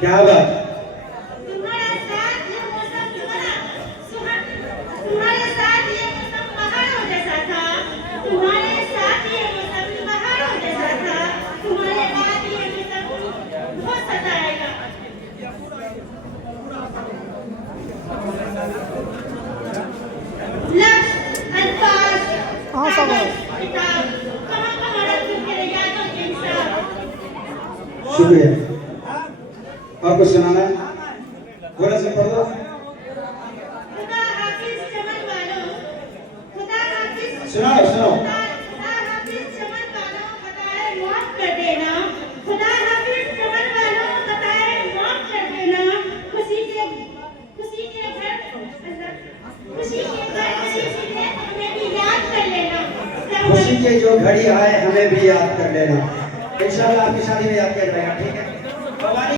क्या बात। तुम्हारे साथ ये मौसम तुम्हारे साथ ये मौसम पहाड़ों जैसा था। तुम्हारे साथ ये मौसम पहाड़ों जैसा था। तुम्हारे बाद ये मौसम बहुत सताएगा। लफ्ज़, अल्फाज, किताब, कहाँ रख दूँ मेरे यादों के हिसाब। शुक्रिया। आपको सुनाना थोड़ा सा पढ़ दो। खुदा हाफिज चमन वालों, खुदा हाफिज सुनाओ सुनाओ। खुदा हाफिज चमन वालों कतारे माफ कर देना। खुदा हाफिज चमन वालों कतारे माफ कर देना। खुशी के घर खुशी की है हमें भी याद कर लेना। खुशी की जो घड़ी आए हमें भी याद कर लेना। इंशाल्लाह आपकी शादी में याद किया जाएगा। ठीक है।